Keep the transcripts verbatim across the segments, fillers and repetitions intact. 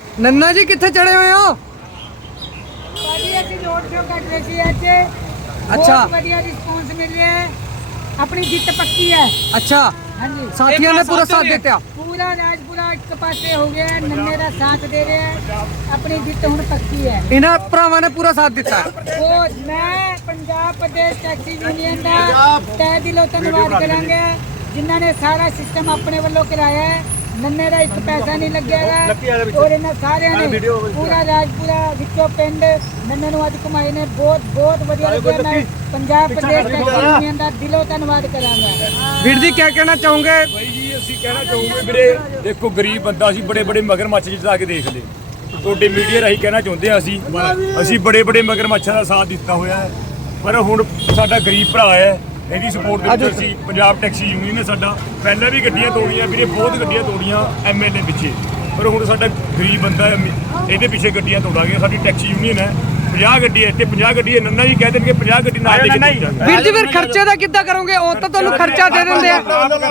नन्ना जी कितने चढ़े हुए हो? रोड शो कर रहे थे आज। अच्छा बढ़िया रिस्पांस मिल रहा है, अपनी जित पक्की है। अच्छा हाँ जी, साथियों ने पूरा साथ दिता। पूरा राजपुरा एक पासे हो गया, नन्ने का साथ दे रहे हैं, अपनी जित हुण पक्की है। इन्हां भरावां ने पूरा साथ दिता है। वो मैं पंजाब प्रदेश टैक्सी यूनियन का तहे दिलों धन्नवाद करांगे जिन्हां ने सारा सिस्टम अपने वालों कराया है। नन्ने का एक पैसा नहीं लगेगा और इन्हां सारिਆਂ ने पूरा राजपुरा विचों पिंड नन्ने ਨੂੰ ਅੱਜ ਕਮਾਈ ਨੇ बहुत बहुत ਵਧੀਆ ਲੱਗਿਆ। मैं पंजाब प्रदेश टैक्सी यूनियन का दिलों धन्नवाद करांगा। वीर जी क्या कहना चाहोगे? भाई जी ਅਸੀਂ ਕਹਿਣਾ ਚਾਹੂਗੇ ਵੀਰੇ, ਦੇਖੋ ਗਰੀਬ ਬੰਦਾ ਸੀ, ਬੜੇ ਬੜੇ ਮਗਰਮੱਛ ਜਿੱਤਾ ਕੇ ਦੇਖ ਲਏ। ਤੁਹਾਡੇ ਮੀਡੀਆ ਰਾਹੀਂ ਕਹਿਣਾ ਚਾਹੁੰਦੇ ਆ ਅਸੀਂ ਅਸੀਂ ਬੜੇ ਬੜੇ ਮਗਰਮੱਛਾਂ ਦਾ ਸਾਥ ਦਿੱਤਾ ਹੋਇਆ ਹੈ, ਪਰ ਹੁਣ ਸਾਡਾ ਗਰੀਬ ਭਰਾ ਹੈ, ਇਹਦੀ ਸਪੋਰਟ ਦੇ ਵਿੱਚ ਅਸੀਂ ਪੰਜਾਬ ਟੈਕਸੀ ਯੂਨੀਅਨ ਨੇ ਸਾਡਾ ਪਹਿਲਾਂ ਵੀ ਗੱਡੀਆਂ ਤੋੜੀਆਂ ਵੀਰੇ, ਬਹੁਤ ਗੱਡੀਆਂ ਤੋੜੀਆਂ ਐਮਐਲਏ ਪਿੱਛੇ, ਪਰ ਹੁਣ ਸਾਡਾ ਗਰੀਬ ਬੰਦਾ ਹੈ, ਇਹਦੇ ਪਿੱਛੇ ਗੱਡੀਆਂ ਤੋੜਾਂਗੇ। ਸਾਡੀ ਟੈਕਸੀ ਯੂਨੀਅਨ ਹੈ, ਪੰਜਾਹ ਗੱਡੀ ਹੈ ਇੱਥੇ, ਪੰਜਾਹ ਗੱਡੀ ਹੈ ਨੰਨਾ ਜੀ ਕਹਿ ਦੇਣਗੇ ਪੰਜਾਹ ਗੱਡੀ ਨਾਲ ਲੈ ਕੇ ਜਾਵਾਂਗੇ। ਵੀਰ ਜੀ ਫਿਰ ਖਰਚੇ ਦਾ ਕਿੱਦਾਂ ਕਰੋਗੇ? ਉਹ ਤਾਂ ਤੁਹਾਨੂੰ ਖਰਚਾ ਦੇ ਦਿੰਦੇ ਆ।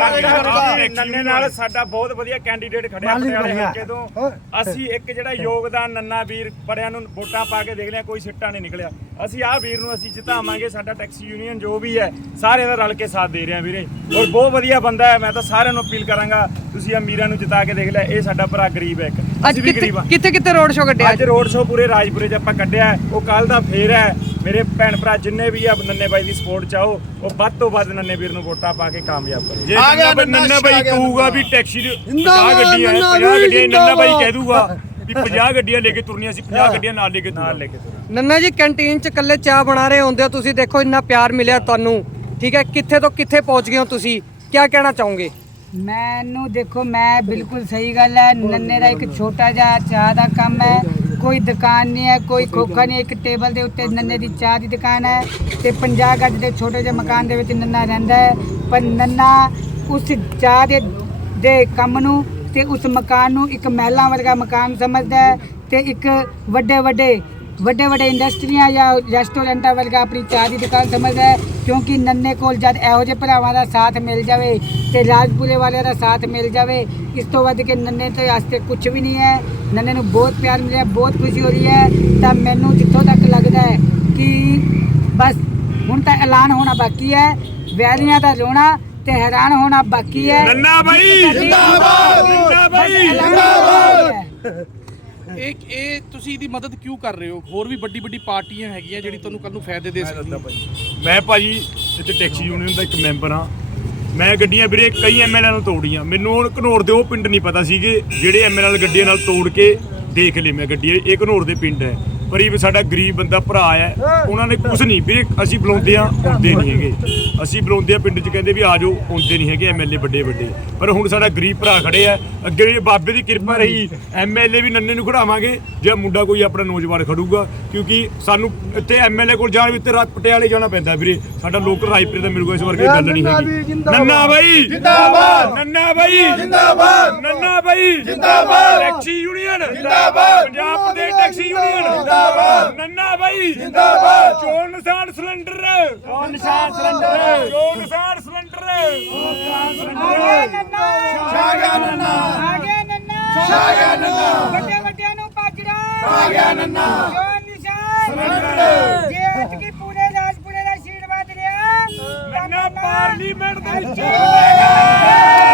ਨੰਨੇ ਨਾਲ ਸਾਡਾ ਬਹੁਤ ਵਧੀਆ ਕੈਂਡੀਡੇਟ ਖੜਿਆ ਪਟਿਆਲੇ ਹਲਕੇ ਤੋਂ। ਅਸੀਂ ਇੱਕ ਜਿਹੜਾ ਯੋਗਦਾਨ ਨੰਨਾ ਵੀਰ ਬੜਿਆਂ ਨੂੰ ਵੋਟਾਂ ਪਾ ਕੇ ਦੇਖ ਲਿਆ, ਕੋਈ ਸਿੱਟਾ ਨਹੀਂ ਨਿਕਲਿਆ। ਅਸੀਂ ਆਹ ਵੀਰ ਨੂੰ ਅਸੀਂ ਜਿਤਾਵਾਂਗੇ। ਸਾਡਾ ਟੈਕਸੀ ਯੂਨੀਅਨ ਜੋ ਵੀ ਹੈ ਸਾਰਿਆਂ ਦਾ ਰਲ ਕੇ ਸਾਥ ਦੇ ਰਿਹਾ ਵੀਰੇ, ਔਰ ਬਹੁਤ ਵਧੀਆ ਬੰਦਾ ਹੈ। ਮੈਂ ਤਾਂ ਸਾਰਿਆਂ ਨੂੰ ਅਪੀਲ ਕਰਾਂਗਾ ਤੁਸੀਂ ਅਮੀਰਾਂ ਨੂੰ ਜਿਤਾ ਕੇ ਦੇਖ ਲਿਆ। ਇਹ ਸਾਡਾ ਭਰਾ ਗਰੀਬ ਹੈ, ਇੱਕ ਅੱਜ ਕਿੱਥੇ ਕਿੱਥੇ ਕਿੱਥੇ ਰੋਡ ਸ਼ੋ ਕੱਢਿਆ? ਅੱਜ ਰੋਡ ਸ਼ੋ ਪੂਰੇ ਰਾਜਪੁਰੇ 'ਚ ਆਪਾਂ ਕੱਢਿਆ। ਉਹ ਕੱਲ ਦਾ ਫੇਰ ਹੈ। ਮੇਰੇ ਭੈਣ ਭਰਾ ਜਿੰਨੇ ਵੀ ਆ ਨੰਨੇ ਬਾਈ ਦੀ ਸਪੋਰਟ ਚਾਹੋ, ਉਹ ਵੱਧ ਤੋਂ ਵੱਧ ਨੰਨੇ ਵੀਰ ਨੂੰ ਵੋਟਾਂ ਪਾ ਕੇ ਕਾਮਯਾਬ ਕਰੋ। ਜੇ ਨੰਨਾ ਬਾਈ ਕਹੂਗਾ ਵੀ ਟੈਕਸੀ ਪੰਜਾਹ ਗੱਡੀਆਂ ਹੈ, ਪੰਜਾਹ ਗੱਡੀਆਂ ਨੰਨਾ ਬਾਈ ਕਹਿ ਦੂਗਾ ਵੀ ਪੰਜਾਹ ਗੱਡੀਆਂ ਲੈ ਕੇ ਤੁਰਨੀਆਂ ਸੀ, ਪੰਜਾਹ ਗੱਡੀਆਂ ਨਾਲ ਲੈ ਕੇ ਨਾਲ ਲੈ ਕੇ ਤੁਰ। ਨੰਨਾ ਜੀ ਕੈਂਟੀਨ 'ਚ ਇਕੱਲੇ ਚਾਹ ਬਣਾ ਰਹੇ ਹੁੰਦੇ ਹੋ ਤੁਸੀਂ, ਦੇਖੋ ਇੰਨਾ ਪਿਆਰ ਮਿਲਿਆ ਤੁਹਾਨੂੰ, ਠੀਕ ਹੈ, ਕਿੱਥੇ ਤੋਂ ਕਿੱਥੇ ਪਹੁੰਚ ਗਏ ਹੋ ਤੁਸੀਂ, ਕੀ ਕਹਿਣਾ ਚਾਹੋਗੇ? ਮੈਨੂੰ ਦੇਖੋ, ਮੈਂ ਬਿਲਕੁਲ ਸਹੀ ਗੱਲ ਹੈ। ਨੰਨੇ ਦਾ ਇੱਕ ਛੋਟਾ ਜਿਹਾ ਚਾਹ ਦਾ ਕੰਮ ਹੈ, ਕੋਈ ਦੁਕਾਨ ਨਹੀਂ ਹੈ, ਕੋਈ ਖੋਖਾ ਨਹੀਂ। ਇੱਕ ਟੇਬਲ ਦੇ ਉੱਤੇ ਨੰਨੇ ਦੀ ਚਾਹ ਦੀ ਦੁਕਾਨ ਹੈ ਤੇ ਪੰਜਾਹ ਗੱਜ ਦੇ ਛੋਟੇ ਜਿਹੇ ਮਕਾਨ ਦੇ ਵਿੱਚ ਨੰਨਾ ਰਹਿੰਦਾ ਹੈ। ਪਰ ਨੰਨਾ ਉਸ ਚਾਹ ਦੇ ਦੇ ਕੰਮ ਨੂੰ ਤੇ ਉਸ ਮਕਾਨ ਨੂੰ ਇੱਕ ਮਹਿਲਾਂ ਵਰਗਾ ਮਕਾਨ ਸਮਝਦਾ ਹੈ ਤੇ ਇੱਕ ਵੱਡੇ ਵੱਡੇ ਵੱਡੇ ਵੱਡੇ ਇੰਡਸਟਰੀਆਂ ਜਾਂ ਰੈਸਟੋਰੈਂਟਾਂ ਵਰਗਾ ਆਪਣੀ ਚਾਹ ਦੀ ਦੁਕਾਨ ਸਮਝਦਾ ਹੈ। ਕਿਉਂਕਿ ਨੰਨੇ ਕੋਲ ਜਦ ਇਹੋ ਜਿਹੇ ਭਰਾਵਾਂ ਦਾ ਸਾਥ ਮਿਲ ਜਾਵੇ ਤੇ ਰਾਜਪੁਰੇ ਵਾਲਿਆਂ ਦਾ ਸਾਥ ਮਿਲ ਜਾਵੇ, ਇਸ ਤੋਂ ਵੱਧ ਕੇ ਨੰਨੇ ਦੇ ਵਾਸਤੇ ਕੁਝ ਵੀ ਨਹੀਂ ਹੈ। ਨੰਨੇ ਨੂੰ ਬਹੁਤ ਪਿਆਰ ਮਿਲਿਆ, ਬਹੁਤ ਖੁਸ਼ੀ ਹੋ ਰਹੀ ਹੈ। ਤਾਂ ਮੈਨੂੰ ਜਿੱਥੋਂ ਤੱਕ ਲੱਗਦਾ ਹੈ ਕਿ ਬਸ ਹੁਣ ਤਾਂ ਐਲਾਨ ਹੋਣਾ ਬਾਕੀ ਹੈ, ਵੈਰੀਆਂ ਦਾ ਰੋਣਾ ਤੇ ਹੈਰਾਨ ਹੋਣਾ ਬਾਕੀ ਹੈ। ਨੰਨਾ ਬਾਈ ਜਿੰਦਾਬਾਦ, ਨੰਨਾ ਬਾਈ ਜਿੰਦਾਬਾਦ। ਇਹ ਇਹ ਤੁਸੀਂ ਇਹਦੀ ਮਦਦ ਕਿਉਂ ਕਰ ਰਹੇ ਹੋ? ਹੋਰ ਵੀ ਵੱਡੀ ਵੱਡੀ ਪਾਰਟੀਆਂ ਹੈਗੀਆਂ ਜਿਹੜੀ ਤੁਹਾਨੂੰ ਕੱਲ ਨੂੰ ਫਾਇਦੇ ਦੇ ਸਕਦੀਆਂ। ਮੈਂ ਭਾਜੀ ਇੱਥੇ ਟੈਕਸੀ ਯੂਨੀਅਨ ਦਾ ਇੱਕ ਮੈਂਬਰ ਹਾਂ। ਮੈਂ ਗੱਡੀਆਂ ਵੀਰੇ ਕਈ ਐਮਐਲਏ ਨਾਲ ਤੋੜੀਆਂ। ਮੈਨੂੰ ਹੁਣ ਘਨੌਰ ਦੇ ਉਹ ਪਿੰਡ ਨਹੀਂ ਪਤਾ ਸੀਗੇ ਜਿਹੜੇ ਐਮਐਲਏ ਨਾਲ ਗੱਡੀਆਂ ਨਾਲ ਤੋੜ ਕੇ ਦੇਖ ਲਏ ਮੈਂ ਗੱਡੀ। ਇਹ ਘਨੌਰ ਦੇ ਪਿੰਡ ਹੈ, ਪਰ ਇਹ ਸਾਡਾ ਗਰੀਬ ਬੰਦਾ ਭਰਾ ਹੈ, ਉਹਨਾਂ ਨੇ ਕੁਝ ਨਹੀਂ ਵੀਰੇ। ਅਸੀਂ ਬੁਲਾਉਂਦੇ ਆ, ਆਉਂਦੇ ਨਹੀਂ ਹੈਗੇ। ਅਸੀਂ ਬੁਲਾਉਂਦੇ ਆ ਪਿੰਡ 'ਚ, ਕਹਿੰਦੇ ਵੀ ਆ ਜਾਓ, ਆਉਂਦੇ ਨਹੀਂ ਹੈਗੇ ਐਮਐਲਏ ਵੱਡੇ ਵੱਡੇ। ਪਰ ਹੁਣ ਸਾਡਾ ਗਰੀਬ ਭਰਾ ਖੜੇ ਆ ਅੱਗੇ ਵੀ, ਬਾਬੇ ਦੀ ਕਿਰਪਾ ਰਹੀ ਐਮਐਲਏ ਵੀ ਨੰਨੇ ਨੂੰ ਖੜਾਵਾਂਗੇ ਜੇ ਮੁੰਡਾ ਕੋਈ ਆਪਣਾ ਨੌਜਵਾਨ ਖੜੂਗਾ। ਕਿਉਂਕਿ ਸਾਨੂੰ ਇੱਥੇ ਐਮਐਲਏ ਕੋਲ ਜਾਣ ਵੀ ਤੇ ਰਾਤ ਪਟਿਆਲੇ ਜਾਣਾ ਪੈਂਦਾ ਵੀਰੇ। ਸਾਡਾ ਲੋਕਲ ਰਾਜਪੁਰੇ ਦਾ ਮਿਲੂਗਾ, ਇਸ ਵਰਗੀ ਗੱਲ ਨਹੀਂ ਹੈਗੀ। ਨੰਨਾ ਬਾਈ ਜਿੰਦਾਬਾਦ, ਨੰਨਾ ਬਾਈ ਜਿੰਦਾਬਾਦ, ਨੰਨਾ ਬਾਈ ਜਿੰਦਾਬਾਦ, ਟੈਕਸੀ ਯੂਨੀਅਨ ਜਿੰਦਾਬਾਦ, ਪੰਜਾਬ ਪ੍ਰਦੇਸ਼ ਟੈਕਸੀ ਯੂਨੀਅਨ ਜਿੰਦਾਬਾਦ, ਨੰਨਾ ਬਾਈ ਜਿੰਦਾਬਾਦ। ਚੋਣ ਨਿਸ਼ਾਨ ਸਿਲੰਡਰ, ਚੋਣ ਨਿਸ਼ਾਨ ਸਿਲੰਡਰ, ਚੋਣ ਨਿਸ਼ਾਨ ਸਿਲੰਡਰ। ਆ ਗਿਆ ਨੰਨਾ, ਛਾ ਗਿਆ ਨੰਨਾ, ਆ ਗਿਆ ਨੰਨਾ, ਛਾ ਗਿਆ ਨੰਨਾ, ਵੱਡੇ ਵੱਡਿਆਂ ਨੂੰ ਪਾਜੜਾ, ਆ ਗਿਆ ਨੰਨਾ, ਚੋਣ ਨਿਸ਼ਾਨ ਸਿਲੰਡਰ। ਜੇ ਐਤਕੀ ਪੂਰੇ ਰਾਜਪੁਰੇ ਦਾ ਆਸ਼ੀਰਵਾਦ ਰਿਹਾ, ਨੰਨਾ ਪਾਰਲੀਮੈਂਟ ਦੇ ਵਿੱਚ